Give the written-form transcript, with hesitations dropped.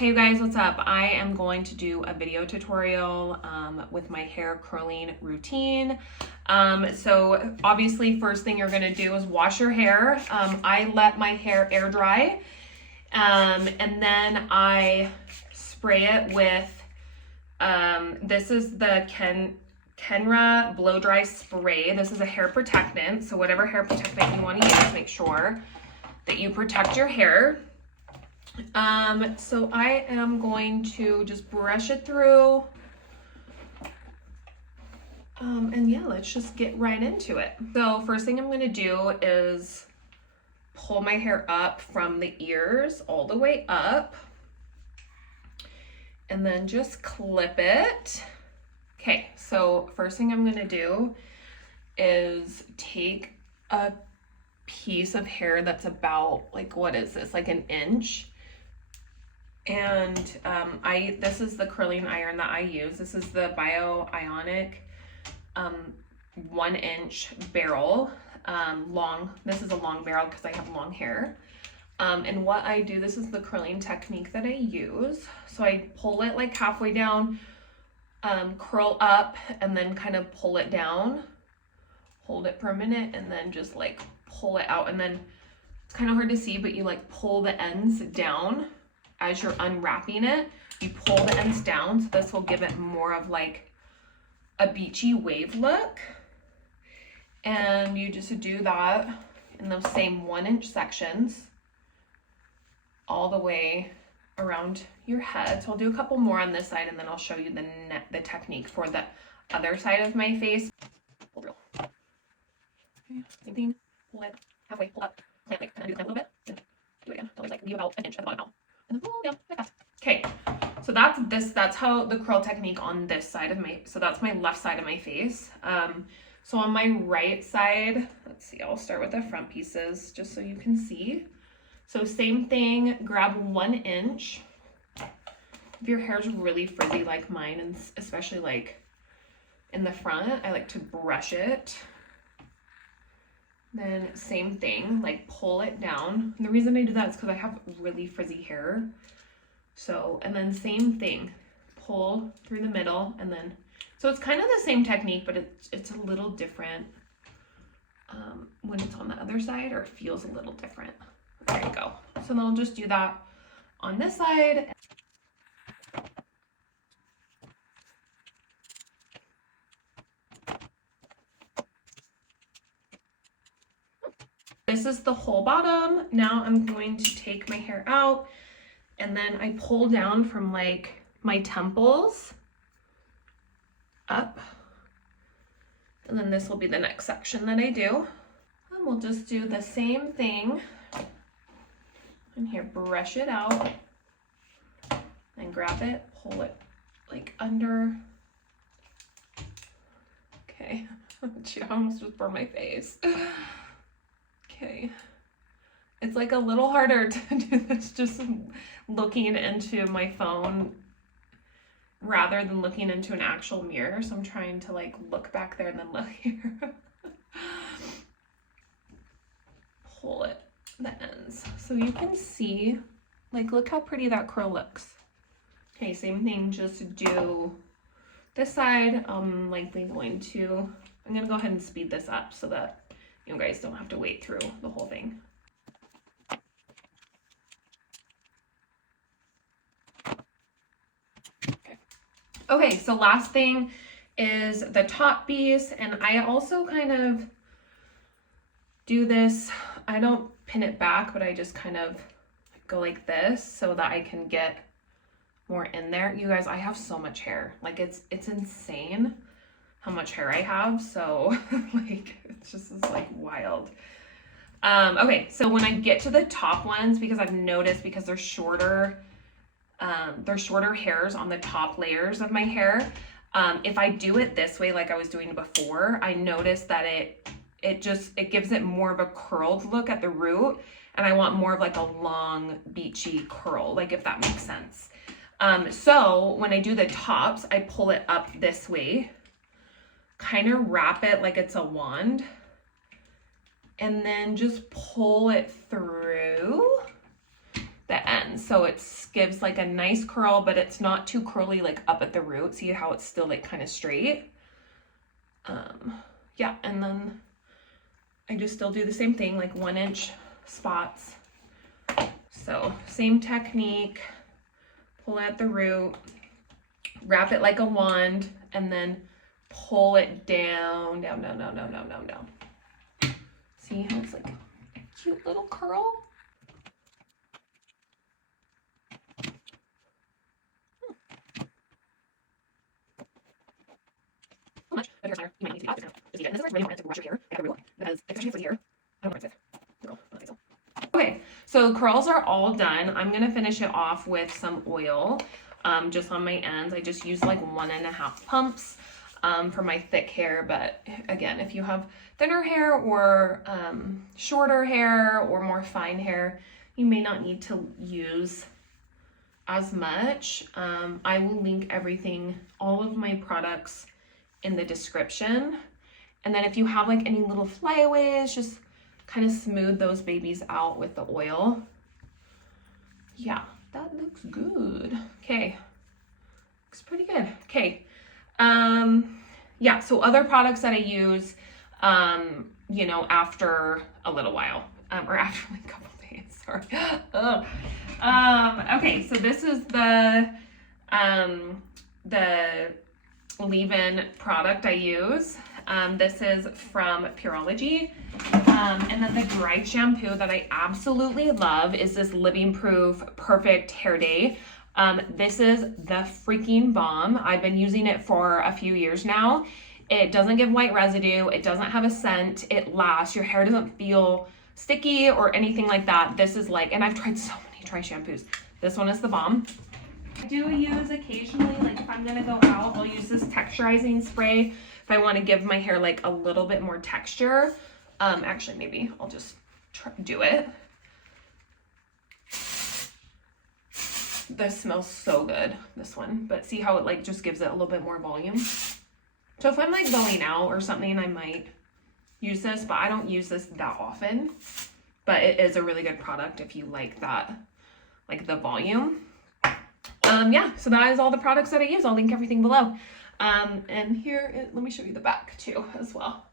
Hey you guys, what's up? I am going to do a video tutorial with my hair curling routine. So obviously first thing you're gonna do is wash your hair. I let my hair air dry and then I spray it with, this is the Kenra blow dry spray. This is a hair protectant. So whatever hair protectant you want to use, make sure that you protect your hair. So I am going to just brush it through. And yeah, let's just get right into it. So first thing I'm going to do is pull my hair up from the ears all the way up. And then just clip it. Okay, so first thing I'm going to do is take a piece of hair that's about, like, what is this, like an inch? And this is the curling iron that I use. This is the Bio-Ionic 1-inch barrel, long. This is a long barrel because I have long hair. And what I do, this is the curling technique that I use. So I pull it like halfway down, curl up, and then kind of pull it down, hold it for a minute, and then just like pull it out. And then it's kind of hard to see, but you like pull the ends down as you're unwrapping it. You pull the ends down, so this will give it more of like a beachy wave look. And you just do that in those same 1-inch sections all the way around your head. So I'll do a couple more on this side, and then I'll show you the technique for the other side of my face. Okay, same thing, pull it halfway, pull up, clamp, like kind of do the clamp a little bit, and do it again until it's like leave about an inch at the bottom now. And then pull down like that. Okay, so that's how the curl technique on this side of so that's my left side of my face. So on my right side, let's see, I'll start with the front pieces just so you can see. So same thing, grab 1 inch. If your hair's really frizzy like mine, and especially like in the front, I like to brush it. Then same thing, like pull it down. And the reason I do that is because I have really frizzy hair. So, and then same thing, pull through the middle, and then, so it's kind of the same technique, but it's a little different when it's on the other side, or it feels a little different. There you go. So then I'll just do that on this side. This is the whole bottom. Now I'm going to take my hair out, and then I pull down from like my temples up. And then this will be the next section that I do. And we'll just do the same thing. And here, brush it out. And grab it, pull it like under. Okay, I almost just burned my face. Okay, it's like a little harder to do this just looking into my phone rather than looking into an actual mirror. So I'm trying to like look back there and then look here. Pull it, the ends. So you can see, like, look how pretty that curl looks. Okay, same thing, just do this side. I'm going to go ahead and speed this up so that you guys don't have to wait through the whole thing. Okay, so last thing is the top piece, and I also kind of do this, I don't pin it back, but I just kind of go like this so that I can get more in there. You guys, I have so much hair. Like, it's insane how much hair I have, so like it's just like wild. Okay, so when I get to the top ones, because I've noticed, because they're shorter hairs on the top layers of my hair, if I do it this way like I was doing before, I noticed that it gives it more of a curled look at the root, and I want more of like a long beachy curl, like, if that makes sense. So when I do the tops, I pull it up this way, kind of wrap it like it's a wand, and then just pull it through the ends. So it gives like a nice curl, but it's not too curly like up at the root. See how it's still like kind of straight? Yeah, and then I just still do the same thing, like 1-inch spots. So same technique, pull at the root, wrap it like a wand, and then pull it down, down, down, down, down, down, down, down. See how it's like a cute little curl? Much better, you might need to be just leave it. And this is really important to brush your hair at the root, because especially for the ear, I don't know what it's with. I don't think so. Okay, so curls are all done. I'm gonna finish it off with some oil, just on my ends. I just use like 1.5 pumps for my thick hair, but again, if you have thinner hair or shorter hair or more fine hair, you may not need to use as much. I will link everything, all of my products in the description. And then if you have like any little flyaways, just kind of smooth those babies out with the oil. Yeah, that looks good. Okay, looks pretty good. Okay, yeah, so other products that I use, you know, after a little while, or after like a couple days, sorry. Okay, so this is the leave-in product I use. This is from Pureology. And then the dry shampoo that I absolutely love is this Living Proof Perfect Hair Day. This is the freaking bomb. I've been using it for a few years now. It doesn't give white residue. It doesn't have a scent. It lasts. Your hair doesn't feel sticky or anything like that. This is like, and I've tried so many dry shampoos. This one is the bomb. I do use occasionally, like if I'm gonna go out, I'll use this texturizing spray if I want to give my hair like a little bit more texture. Actually, maybe I'll just do it. This smells so good, this one, but see how it like just gives it a little bit more volume. So if I'm like going out or something, I might use this, but I don't use this that often. But it is a really good product if you like that, like the volume. Yeah, so that is all the products that I use. I'll link everything below. And here, let me show you the back too as well.